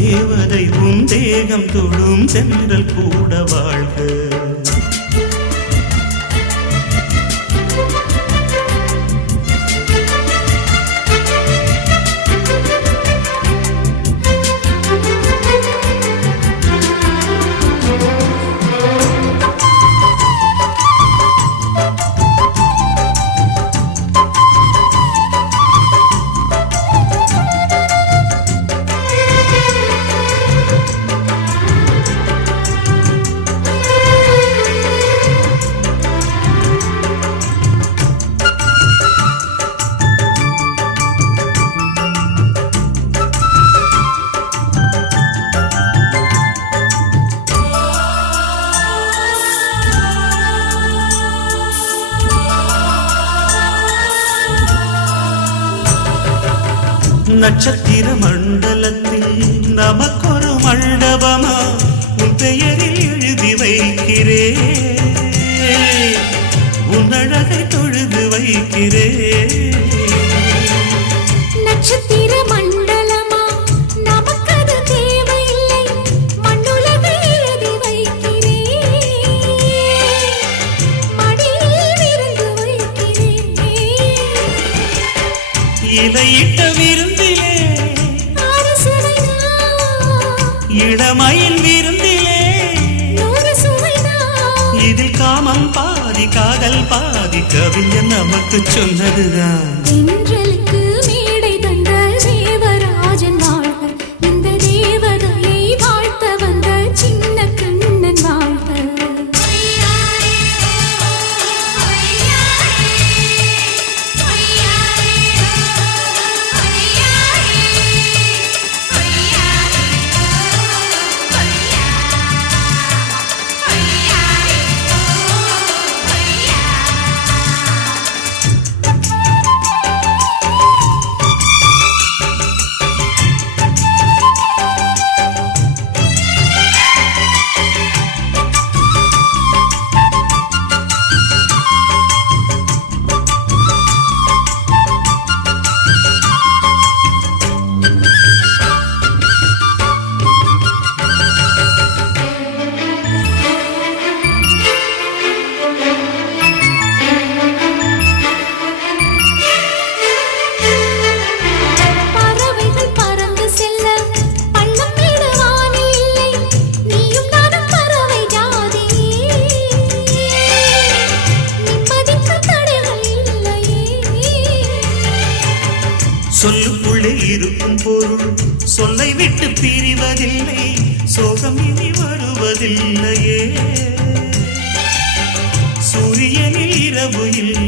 தேவதை உன் தேகம் தொழும் சென்றல் கூட வாழ்க. நட்சத்திர மண்டலத்தில் நமக்கொரு மண்டபமா? உன் பெயரில் எழுதி வைக்கிறே உன் அழகை தொழுது வைக்கிறே நட்சத்திர இலையிட்ட விருந்திலே? இளமையின் விருந்திலே? இதில் காமம் பாதி காதல் பாதி கவிஞன் நமக்கு சொன்னதுதான். இருக்கும் பொருள் சொல்லை விட்டு பிரிவதில்லை. சோகம் இனி வருவதில்லையே. சூரியனில் இரவு இல்லை.